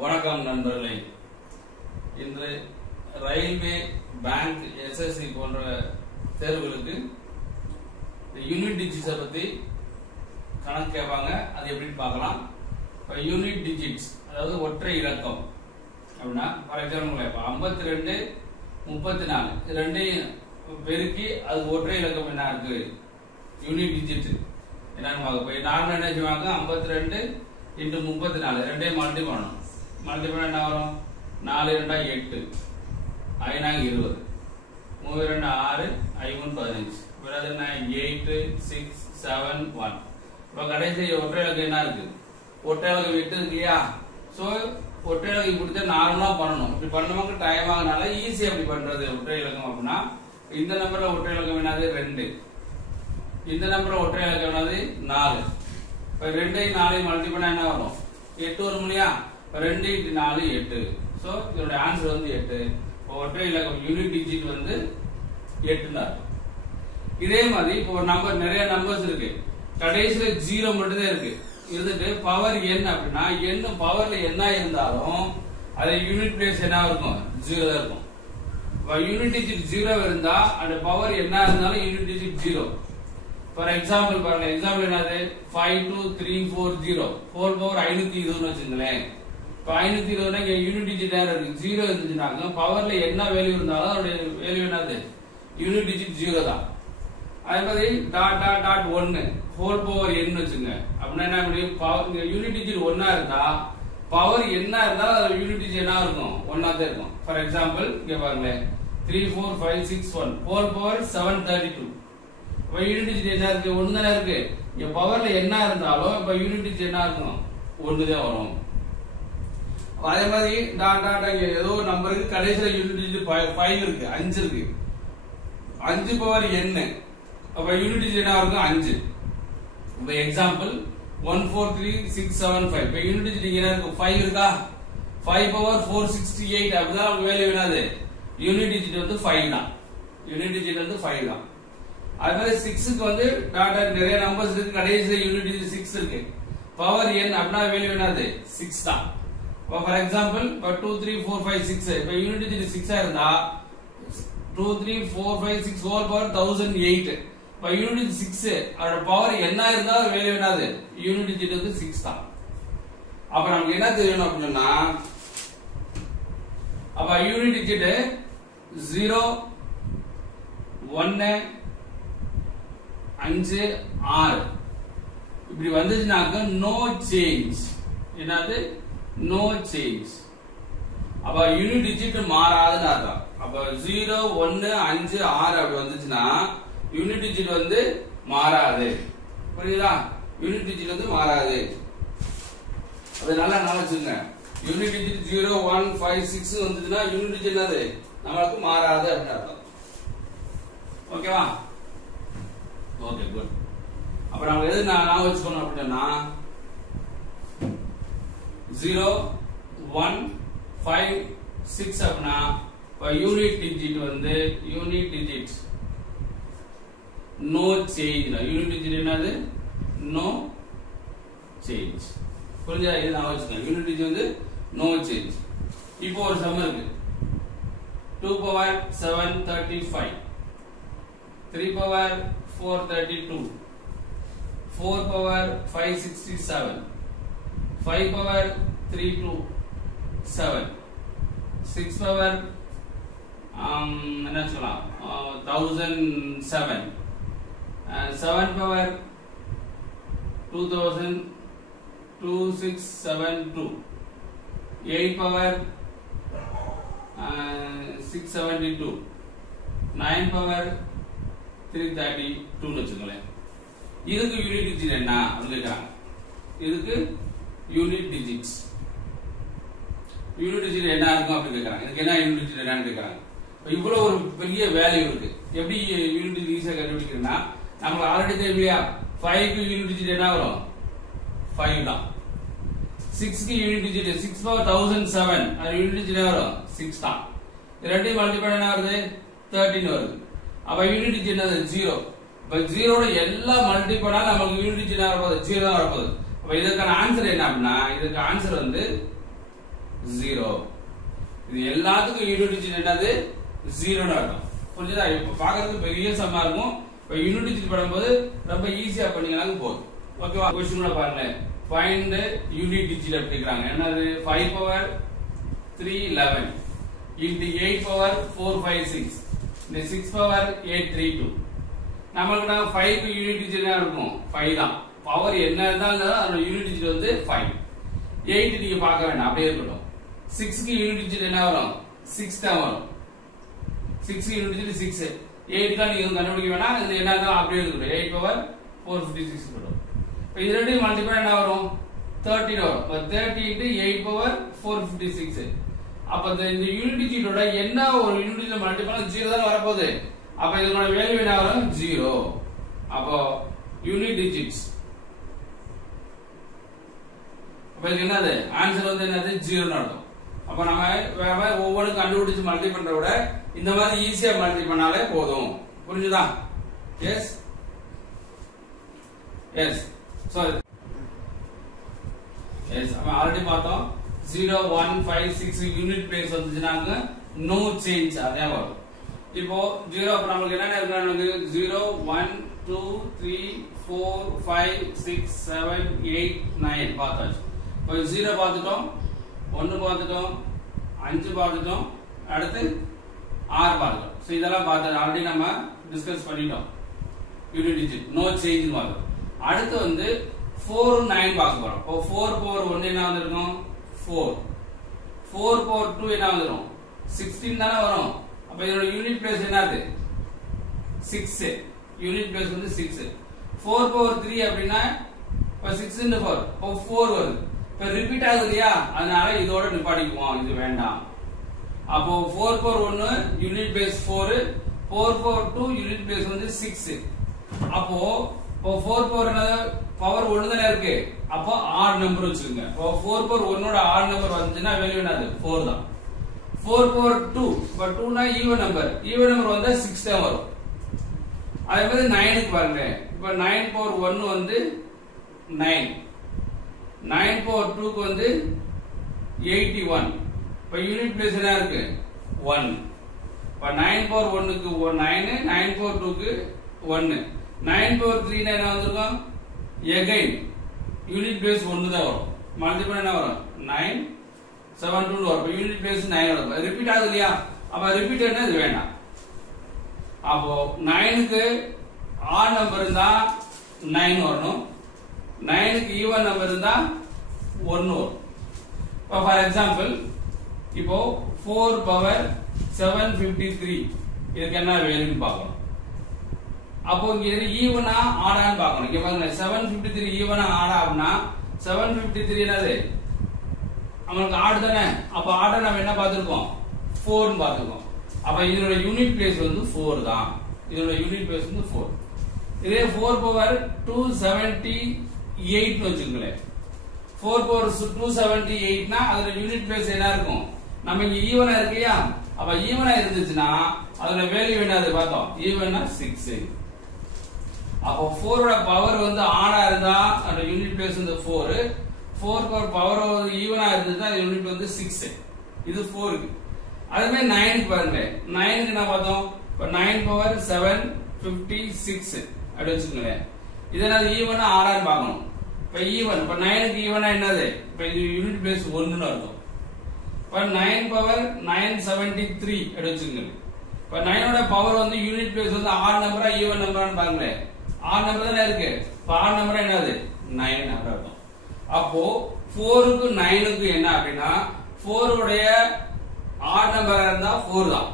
வணக்கம் நண்பர்களே. இன்று ரயில்வே, பேங்க், எஸ்எஸ்சி போன்ற தேர்வுகளுக்கு யூனிட் டிஜிட்ஸை பத்தி கணக்கு கேட்பாங்க. அது எப்படின்னு பார்க்கலாம். இப்போ யூனிட் டிஜிட்ஸ் அதாவது ஒற்றை இலக்கம் அப்படின்னா, ஃபார் எக்ஸாம்பிள் இப்போ 52, 34 இது ரெண்டையும் பெருக்கி அது ஒற்றை இலக்கம் என்ன இருக்கு, யூனிட் டிஜிட் என்னன்னு பார்க்க. இப்போ நார்மல் என்ன செய்வாங்க, 52 into 34 ரெண்டையும் மல்டி பண்ணணும். மல்டி பண்ண என்ன வரும், 4 2 8, 5 20, 3 2 6, 5 15, பிறகு என்ன 8 6 7 1. இப்போ கடைசி ஒற்றை இலக்கம் என்ன இருக்கு, ஒற்றை இலக்கம் 8 இருக்கு இல்லையா. ஸோ ஒற்றை இலக்கம் இப்படி தான் நார்மலா பண்ணணும். இப்படி பண்ணவங்க டைம் ஆகுனால ஈஸியா அப்படி பண்றது. ஒற்றை இலக்கம் அப்படின்னா இந்த நம்பர்ல ஒற்றை இலக்கம் என்னது 2, இந்த நம்பர்ல ஒற்றை இலக்கம் என்னது 4. இப்ப 2 4 மல்டி பண்ணா என்ன வரும், 8 வரும் இல்லையா. 2 into 4 8. சோ இதோட ஆன்சர் வந்து 8. ஒற்றை இலக்கம் யூனிட் டிஜிட் வந்து 8 தான். இதே மாதிரி இப்போ நம்பர் நிறைய நம்பர்ஸ் இருக்கு, கடைசியில 0 மட்டும் தான் இருக்கு. இருந்துட்டு பவர் n அப்படின்னா n பவர்ல என்ன இருந்தாலும் அது யூனிட் பிளேஸ் என்ன இருக்கும், 0 தான் இருக்கும். யூனிட் டிஜிட் 0 இருந்தா அந்த பவர் என்ன இருந்தாலும் யூனிட் டிஜிட் 0. ஃபார் எக்ஸாம்பிள் பாருங்க, எக்ஸாம்பிள் என்னது 52340 ஹோல் பவர் 520 வச்சுங்களேன். இப்போ 520 இங்க யூனிட் டிஜிட் இருக்கு, 0 இருந்துச்சுனாங்க பவர்ல என்ன வேல்யூ இருந்தாலும் அதோட வேல்யூ என்னது, யூனிட் டிஜிட் 0 தான். அதே மாதிரி dot dot dot 1 whole power n வச்சுங்க. அப்படின்னா என்ன முடியும், இங்க யூனிட் டிஜிட் 1 இருந்தா பவர் என்ன இருந்தா யூனிட் டிஜிட் என்ன இருக்கும், 1 தான் இருக்கும். ஃபார் எக்ஸாம்பிள் இங்க பாருங்களேன் 3 4 5 6 1 ஹோல் பவர் 732. இப்ப யூனிட் டிஜிட் என்ன இருக்கு, 1 தானே இருக்கு. இங்க பவர்ல என்ன இருந்தாலும் இப்ப யூனிட் டிஜிட் என்ன இருக்கும், 1 தான் வரும். அதே மாதிரி டாட் டாட் இங்க ஏதோ நம்பருக்கு கடைசில யூனிட் டிஜிட் 5 இருக்கு, 5 இருக்கு. 5 பவர் n அப்ப யூனிட் டிஜிட் என்ன இருக்கும், 5. இப்ப எக்ஸாம்பிள் 143675 இப்ப யூனிட் டிஜிட் என்ன இருக்கு, 5 இருக்கா. 5 பவர் 468 அப்படிதான் வேல்யூ என்னது, யூனிட் டிஜிட் வந்து 5 தான். யூனிட் டிஜிட் வந்து 5 தான். அதே மாதிரி 6க்கு வந்து டாட் நிறைய நம்பர்ஸ் இருக்கு, கடைசில யூனிட் டிஜிட் 6 இருக்கு. பவர் n அப்படினா வேல்யூ என்னது, 6 தான். ஃபார் எக்ஸாம்பிள் 2 3 4 5 6 இப்ப யூனிட் டிஜிட் 6 இருந்தா 2 3 4 5 6 ஹோல் பவர் 1008. இப்ப யூனிட் டிஜிட் 6 அதோட பவர் என்ன இருந்தா வேல்யூ என்னது, யூனிட் டிஜிட் வந்து 6 தான். அப்ப நமக்கு என்ன தெரியணும் அப்படின்னா, அப்ப யூனிட் டிஜிட் 0 1 5 6 இப்படி வந்துச்சுனாக்க நோ சேஞ்ச். என்னது, நோ சேஞ்ச். அப்ப யூனிட் டிஜிட் மாறாதுன்னு அர்த்தம். அப்ப 0 1 5 6 அப்படி வந்துச்சுன்னா யூனிட் டிஜிட் வந்து மாறாது. புரியுதா, யூனிட் டிஜிட் வந்து மாறாது. அது நல்லா ஞாபகம். யூனிட் டிஜிட் 0 1 5 6 வந்துச்சுன்னா யூனிட் டிஜிட் என்னது, நமக்கு மாறாது அப்படின்னு அர்த்தம். ஓகேவா, ஓகே குட். அப்ப நம்ம எது நான் வச்சுக்கணும் அப்படின்னா 0 1 5 6 அப்படின்னா யூனிட் டிஜிட் வந்து unit digit no change. Unit digit என்னது, நோ சேஞ்ச். புரிஞ்சா, இது நான் வச்சுக்கேன். யூனிட் டிஜிட் வந்து நோ சேஞ்ச். இப்போ ஒரு சம் இருக்கு, 2 power 735, 3 power 432, 4 power 567, 5 power 327, 6 power என்ன சொல்லலாம் 1007, 7 பவர் 2000 2672, 8 பவர் 672, 9 பவர் 332 வச்சுங்களேன். இதுக்கு யூனிட் டிஜிட் என்ன அப்படின்னு கேக்குறாங்க. இதுக்கு யூனிட் டிஜிட்ஸ் யூனிட் டிஜிட் என்ன இருக்கும் அப்படின்னு கேக்குறாங்க. இதுக்கு என்ன யூனிட் டிஜிட் என்னன்னு கேக்குறாங்க. இவ்வளவு ஒரு பெரிய வேல்யூ இருக்கு. எப்படி யூனிட் டிஜிட் ஈஸியா கண்டுபிடிக்கிறதுனா, நமக்கு ஆல்ரெடி தெரியும் இல்லையா, 5க்கு யூனிட் டிஜிட் என்ன வரும், 5 தான். 6க்கு யூனிட் டிஜிட் 6 பவர் 1007 அது யூனிட் டிஜிட் என்ன வரும், 6 தான். ரெண்டையும் மல்டிப்ளை என்ன வருது, 13 வருது. அப்ப யூனிட் டிஜிட் என்னது, 0. இப்ப 0 எல்லா மல்டிப்ளை நமக்கு யூனிட் டிஜிட் என்ன வரப்போகுது, 0 தான் வரப்போகுது. அப்ப இதற்கான ஆன்சர் என்ன அப்படின்னா, இதுக்கு ஆன்சர் வந்து 0. இது எல்லாத்துக்கும் யூனிட் டிஜிட் என்னது 0 ன்னு அர்த்தம். புரியுதா? இப்ப பார்க்கிறதுக்கு பெரிய சம்மா இருக்கும். இப்ப யூனிட் டிஜிட் பண்ணும்போது ரொம்ப ஈஸியா பண்ணீங்கனாலும் போதும். ஓகேவா? क्वेश्चनல பாருங்க. ஃபைண்ட் யூனிட் டிஜிட் அப்படிங்கறாங்க. என்னது 5 பவர் 3 11 into 8 பவர் 4 5 6 இந்த 6 பவர் 8 3 2. நமக்கு 5 க்கு யூனிட் டிஜிட் என்ன இருக்கும்? 5 தான். பவர் என்ன இருந்தாலும் அந்த யூனிட் டிஜிட் வந்து 5. 8 நீங்க பார்க்க வேண்டாம், அப்படியே இருக்கட்டும். 6 க்கு யூனிட் டிஜிட் என்ன வரும்? 6 தான் வரும். 6 க்கு யூனிட் டிஜிட் 6. 8 க்கு நீங்க கண்டுபிடிக்க வேண்டாம், இது என்ன இருந்தாலும் அப்படியே இருக்கட்டும். 8 பவர் 456 வரும். இப்போ இது ரெண்டையும் மல்டிப்ளை என்ன வரும்? 13 வரும். 30 into 8 பவர் 456. அப்ப இந்த யூனிட் டிஜிட்டோட என்ன ஒரு யூனிட் டிஜிட் மல்டிப்ளை 0 தான் வர போகுது. அப்ப இதோட வேல்யூ என்ன வரும்? 0. அப்போ யூனிட் டிஜிட்ஸ் அப்ப இது என்னது? ஆன்சர் வந்து என்னது? 0 ன்னு அர்த்தம். அப்ப நம்ம வேற ஒவ்வொரு கண்டுபிடிச்சு மல்டி பண்றத விட இந்த மாதிரி ஈஸியா மல்டி பண்ணாலே போதும். புரிஞ்சுதா? Yes yes. சோ எஸ் நம்ம ஆல்ரெடி பார்த்தோம். 0 1 5 6 யூனிட் பிளேஸ் வந்துச்சுனாங்க நோ சேஞ்ச் அதே வரும். இப்போ 0 அப்ப நமக்கு என்ன இருக்கு? நமக்கு 0 1 2 3 4 5 6 7 8 9 பார்த்தாச்சு. இப்போ 0 பார்த்துட்டோம், 1 பார்த்துட்டோம், 5 பார்த்துட்டோம், அடுத்து 6 பார்த்துட்டோம். சோ இதெல்லாம் பார்த்து ஆல்ரெடி நம்ம டிஸ்கஸ் பண்ணிட்டோம். யூனிட் டிஜிட் நோ சேஞ்ச் மாதிரி. அடுத்து வந்து 4 9 பார்க்க போறோம். இப்போ 4 பவர் 1 என்ன வந்திருக்கும்? 4. 4 பவர் 2 என்ன வந்துரும்? 16 தானே வரும். அப்ப இதோட யூனிட் பிளேஸ் என்னது? 6. யூனிட் பிளேஸ் வந்து 6. 4 பவர் 3 அப்படின்னா இப்ப 6 into 4 இப்போ 4 வருது. இப்ப ரிப்பீட் ஆகுது இல்லையா? அதனால இதோட நிப்பாட்டிக்குவோம், இது வேண்டாம். அப்போ 4 power 1 unit place 4, 4 power 2 unit place வந்து 6. அப்போ 4 பவர் பவர் 1 தானே இருக்கு. அப்போ ஆட் நம்பர் வச்சுக்கோங்க. இப்போ 4 பவர் 1 ஓட ஆட் நம்பர் வந்துச்சுன்னா வேல்யூ என்னது? 4 தான். 4 பவர் 2 இப்ப 2 னா ஈவன் நம்பர். ஈவன் நம்பர் வந்தா 6 தான் வரும். அதே மாதிரி 9 க்கு பாருங்க. இப்ப 9 பவர் 1 வந்து 9. 9 பவர் 2 க்கு வந்து 81. இப்ப யூனிட் பிளேஸ் என்ன இருக்கு? 1. இப்ப 9 பவர் 1 க்கு 9, 9 பவர் 2 க்கு 1. 9 பவர் 3 னா என்ன வந்திருக்கும்? again யூனிட் பிளேஸ் 1 தான் வரும். மல்டிபிள் என்ன வரும்? 9 7 2 வரும். யூனிட் பிளேஸ் 9 வரும். ரிப்பீட் ஆகுது இல்லையா? அப்ப ரிப்பீட்டட்னா இது வேண்டாம். அப்போ 9 க்கு ஆட் நம்பர் இருந்தா 9 வரணும். 9 க்கு ஈவன் நம்பர் இருந்தா 1 வரும். இப்போ ஃபார் எக்ஸாம்பிள் இப்போ 4 பவர் 753 இதுக்கு என்ன வேல்யூன்னு பார்க்கணும். அப்போ இங்க இது ஈவனா ஆடான்னு பார்க்கணும். இங்க பாருங்க 753 ஈவனா ஆடா அப்படின்னா 753 என்னது? நமக்கு ஆட் தானே. அப்ப ஆட நம்ம என்ன பார்த்திருக்கோம்? 4 ன்னு பார்த்திருக்கோம். அப்ப இதோட யூனிட் பிளேஸ் வந்து 4 தான். இதோட யூனிட் பிளேஸ் வந்து 4. இதே 4 பவர் 278 ன்னு வச்சுக்கோங்களேன். 4 பவர் 278 னா அதோட யூனிட் பிளேஸ் என்ன இருக்கும்? நம்ம இங்க ஈவனா இருக்கு இல்லையா? அப்ப ஈவனா இருந்துச்சுன்னா அதோட வேல்யூ என்னது பார்த்தோம்? ஈவனா 6. அப்போ 4 ஓட பவர் வந்து ஆடா இருந்தா அந்த யூனிட் பிளேஸ் வந்து 4. 4 பவர் ஈவனா இருந்துச்சுன்னா யூனிட் வந்து 6. இது 4 க்கு. அதே மாதிரி 9 க்கு பாருங்க. 9 க்கு என்ன பார்த்தோம்? இப்ப 9 பவர் 756 அப்படி வச்சுக்கோங்களேன். இதனால ஈவனா ஆடான்னு பார்க்கணும். இப்ப ஈவன் இப்ப 9 க்கு ஈவனா என்னது? இப்ப இது யூனிட் பிளேஸ் 1 ன்னு அர்த்தம். இப்ப 9 பவர் 973 அப்படி வச்சுக்கோங்க. இப்ப 9 ஓட பவர் வந்து யூனிட் பிளேஸ் வந்து ஆட் நம்பரா ஈவன் நம்பரான்னு பாருங்க. ஆட் நம்பர் தானே இருக்கு. இப்ப ஆட் நம்பர் என்னது? 9 அப்படி அர்த்தம். அப்போ 4 க்கு 9 க்கு என்ன அப்படின்னா 4 உடைய ஆட் நம்பரா இருந்தா 4 தான்.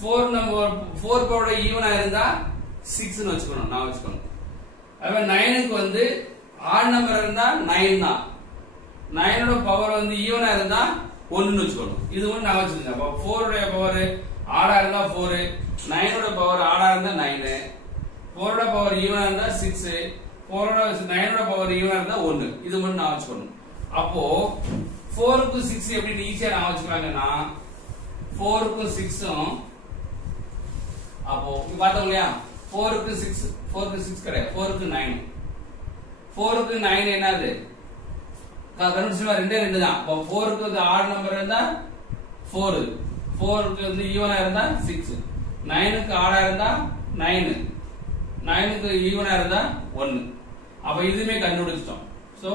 4 நம்பர் 4 பவர் ஈவனா இருந்தா 6 ன்னு வச்சுக்கணும். நான் வச்சுக்கணும். அப்ப 9 க்கு வந்து ஆட் நம்பர் இருந்தா 9 தான். 9 ஓட பவர் வந்து ஈவனா இருந்தா 1 ன்னு வச்சுக்கணும். இது ஒன்னு நான் வச்சுக்கோங்க. அப்ப 4 உடைய பவர் ஆடா இருந்தா 4, 9 ஓட பவர் ஆடா இருந்தா 9, 4 ஓட பவர் ஈவனா இருந்தா 6, 9 ஓட பவர் ஈவனா இருந்தா 1. இது மட்டும் நான் வச்சுக்கணும். அப்போ 4 க்கு 6 எப்படி ஈஸியா நான் வச்சுக்கலாங்கன்னா 4 க்கு 6 அப்போ பார்த்தோம் இல்லையா? 4 க்கு 6 கிடையாது. 4 க்கு 9. 4 க்கு 9 என்னது? கண்டுபிடிச்சா ரெண்டே ரெண்டு தான். அப்ப 4க்கு வந்து ஆட் நம்பர் இருந்தா 4, 4க்கு வந்து ஈவனா இருந்தா 6, 9க்கு ஆடா இருந்தா 9, 9க்கு ஈவனா இருந்தா 1. அப்ப இதுமே கண்டுபிடிச்சிட்டோம். சோ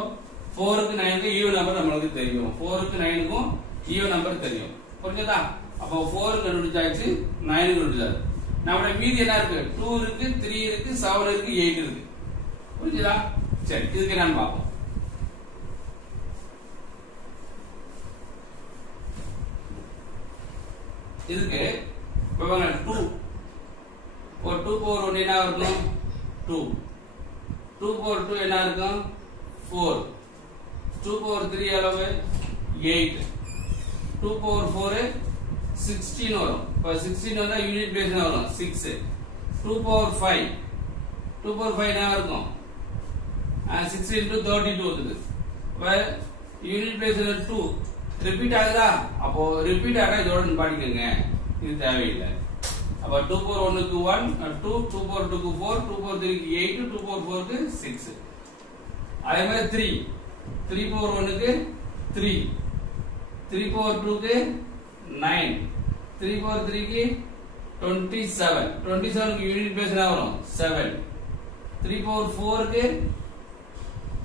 4க்கு 9க்கு ஈவன் நம்பர் நமக்கு தெரியும், 4க்கு 9க்கும் ஈவன் நம்பர் தெரியும். புரியுதா? அப்ப 4 கண்டுபிடிச்சாச்சு, 9 கண்டுபிடிச்சாச்சு. நம்மளோட மீதி என்ன இருக்கு? 2 இருக்கு, 3 இருக்கு, 7 இருக்கு, 8 இருக்கு. புரியுதா? சரி, இதுக்கு என்னன்னு பார்ப்போம். இதுக்கு இப்ப 2 ஒரு 2 பவர் 1 என்ன இருக்கும்? 2. 2 பவர் 2 என்ன இருக்கும்? 4. 2 பவர் 3 எவ்வளவு? 8. 2 பவர் 4 16 வரும். இப்ப 16 வந்தா யூனிட் பிளேஸ் என்ன வரும்? 6. 2 பவர் 5, 2 பவர் 5 என்ன இருக்கும்? 6 into 32 வருது. இப்ப யூனிட் பிளேஸ் 2 ரிப்பீட் ஆகுதா? அப்போ ரிப்பீட் ஆனா இதோட படிக்கங்க, இது தேவையில்லை. அப்ப 2 பவர் 1க்கு 1, 2, 2 பவர் 2க்கு 4, 2 பவர் 3க்கு 8, 2 பவர் 4க்கு 6. அதே மாதிரி 3, 3 பவர் 1க்கு 3, 3 பவர் 2க்கு 9, 3 பவர் 3க்கு 27, 27க்கு யூனிட் பிளேஸ் என்ன வரும்? 7. 3 பவர் 4க்கு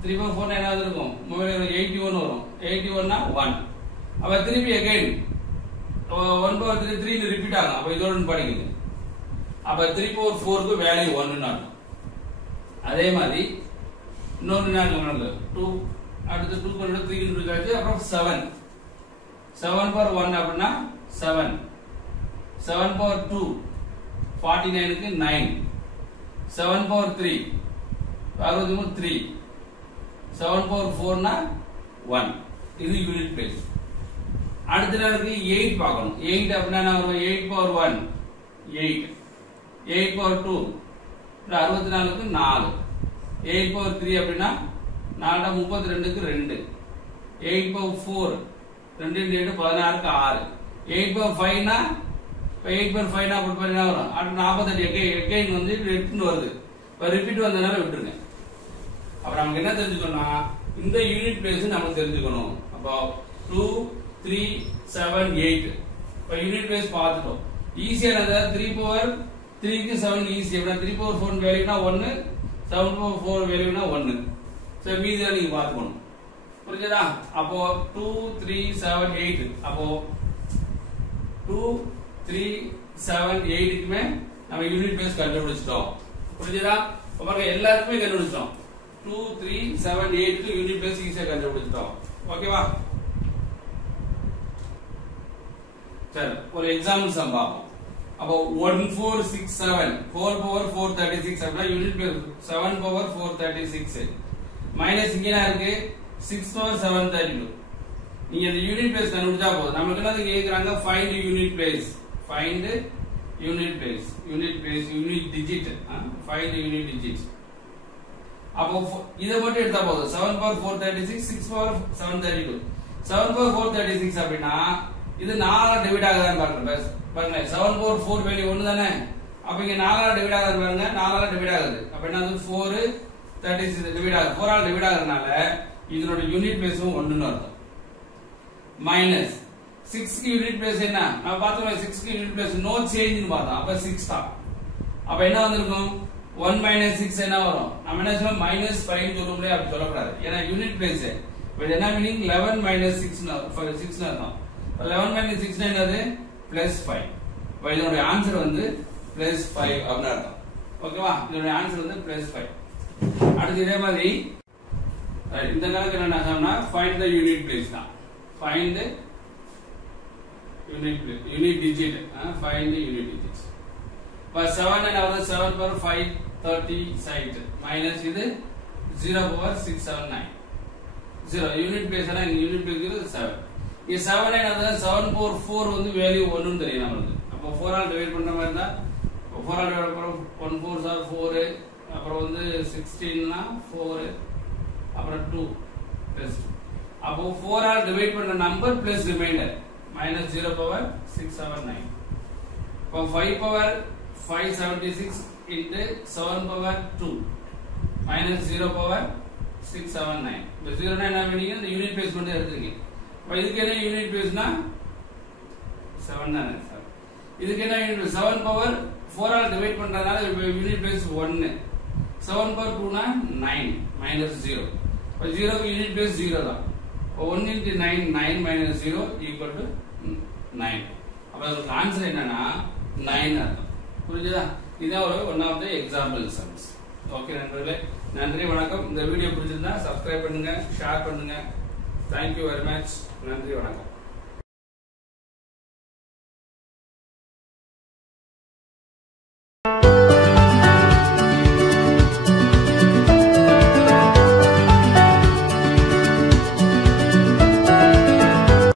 3 பவர் 4 என்ன இருக்கும்? 81 வரும். 81 னா 1. அப்ப திருப்பி அகைன் 1 பவர் 3 3 ரிப்பீட் ஆகும். அப்ப இதோட படிக்குது. அப்ப 3 பவர் 4க்கு வேல்யூ 1 ன்னு அர்த்தம். அதே மாதிரி இன்னொரு என்ன இருக்கு? 2 அடுத்து 2 கொண்டு 3 ன்னு இருக்காச்சு. அப்புறம் 7, 7 பவர் 1 அப்படின்னா 7, 7 பவர் 2 49க்கு 9, 7 பவர் 3 63, 3, 7 பவர் 4 னா 1. இது யூனிட் பிளேஸ். அடுத்த நாளுக்கு 8 பார்க்கணும். 8 அப்படின்னா என்ன வரும்? 8 பவர் 1 8, 8 பவர் 2 64க்கு 4, 8 பவர் 3 அப்படின்னா 4 32க்கு 2, 8 பவர் 4 2 8 16க்கு 6, 8 பவர் 5 னா 8 பவர் 5 னா போட்டு என்ன வரும்? அடுத்து 48 எகைன் வந்து 8 வருது. இப்ப ரிப்பீட் வந்தனால விட்டுருங்க. அப்ப நமக்கு என்ன தெரிஞ்சுக்கணும்னா இந்த யூனிட் பிளேஸ் நமக்கு தெரிஞ்சுக்கணும். அப்போ 2 3 7 8 இப்ப யூனிட் பிளேஸ் பார்த்துட்டோம். ஈஸியானது 3 பவர் 3க்கு 7 ஈஸி. அப்படினா 3 பவர் 4 வேல்யூனா 1, 7 பவர் 4 வேல்யூனா 1. சோ மீதி தான் நீங்க பார்க்கணும். புரியுதா? அப்போ 2 3 7 8 அப்போ 2 3 7 8 க்குமே நம்ம யூனிட் பிளேஸ் கண்டுபிடிச்சிட்டோம். புரியுதா? பாருங்க எல்லாருக்குமே கண்டுபிடிச்சிட்டோம். 2 3 7 8 க்கு யூனிட் பிளேஸ் ஈஸியா கண்டுபிடிச்சிட்டோம். ஓகேவா? சரி, ஒரு எக்ஸாம்பிள் சம் பார்ப்போம். அப்போ 1 4 6 7 4 பவர் 436 அப்படினா யூனிட் பிளேஸ் 7 பவர் 436 மைனஸ் இங்க என்ன இருக்கு? 6 பவர் 732. நீங்க இந்த யூனிட் பிளேஸ் கண்டுபிடிச்சா போதும். நமக்கு என்ன கேக்குறாங்க? Find unit place, find unit place, unit place unit digit, find unit digit. அப்போ இத மட்டும் எடுத்தா போதும். 7 பவர் 436, 6 பவர் 732. 7 பவர் 436 அப்படினா இது 4 ஆல டிவைட் ஆகுதான்னு பாருங்க. பாருங்க 7 பவர் 4 வேல்யூ 1 தானே. அப்ப இங்க 4 ஆல டிவைட் ஆகுது பாருங்க. 4 ஆல டிவைட் ஆகுது. அப்ப என்னது? 4 36 டிவைட் ஆகுது. 4 ஆல டிவைட் ஆகுறதுனால இதனோட யூனிட் பிளேஸும் 1 ன்னு அர்த்தம். மைனஸ் 6 க்கு யூனிட் பிளேஸ் என்ன? நான் பார்த்தோம் 6 க்கு யூனிட் பிளேஸ் நோ சேஞ்ச் ன்னு பார்த்தோம். அப்ப 6 தான். அப்ப என்ன வந்திருக்கும்? 1 minus 6 என்ன வரும்? நம்ம என்ன சொல்றோம்? -5 ன்னு சொல்ல முடியாது. அப்படி சொல்லக்கூடாது. ஏன்னா யூனிட் பிளேஸ். இப்போ என்ன மீனிங்? 11 minus 6 ன்னு அர்த்தம். 11 minus 6 என்னது? +5. இப்போ இதோட ஆன்சர் வந்து +5 அப்படின்னு அர்த்தம். ஓகேவா? இதோட ஆன்சர் வந்து +5. அடுத்து இதே மாதிரி இந்த கணக்கு என்ன சொன்னா find the unit place தான். find the unit place, unit digit, find the unit digits. இப்போ 7 என்ன வருது? 7 power 530 site minus இது 0 power 679. 0 யூனிட் பிளேஸ் என்ன? Unit place 7. இங்க 7 என்ன வருது? 7 power 4 வந்து வேல்யூ 1 ன்னு தெரியும் நமக்கு. அப்போ 4 ஆல் டிவைட் பண்ற மாதிரி இருந்தா 4 ஆல் டிவைட் பண்ணா 1 4s are 4, அப்புறம் வந்து 16 னா 4, அப்புறம் 2 plus 2. அப்போ 4 ஆல் டிவைட் பண்ற நம்பர் பிளஸ் ரிமைண்டர் -0 power 679. இப்போ 5 power 576 into 7 power 2 minus 0 power 679. இப்போ 0 என்ன பண்ணீங்க இந்த யூனிட் பிளேஸ் மட்டும் எடுத்துக்கீங்க. அப்ப இதுக்கு என்ன யூனிட் பிளேஸ்னா 7 தானே சார். இதுக்கு என்ன யூனிட் 7 பவர் 4 ஆல் டிவைட் பண்றதால யூனிட் பிளேஸ் 1. 7 பவர் 2 னா 9 minus 0. அப்ப 0 க்கு யூனிட் பிளேஸ் 0 தான். 1 into 9 9 minus 0 equal to 9. அப்ப அதுக்கு ஆன்சர் என்னன்னா 9 அர்த்தம். புரியுதா? இதான் ஒரு one of the example sums. Okay நண்பர்களே, நன்றி வணக்கம். இந்த வீடியோ பிடிச்சிருந்தா சப்ஸ்கிரைப் பண்ணுங்க, ஷேர் பண்ணுங்க. Thank you very much. நன்றி வணக்கம்.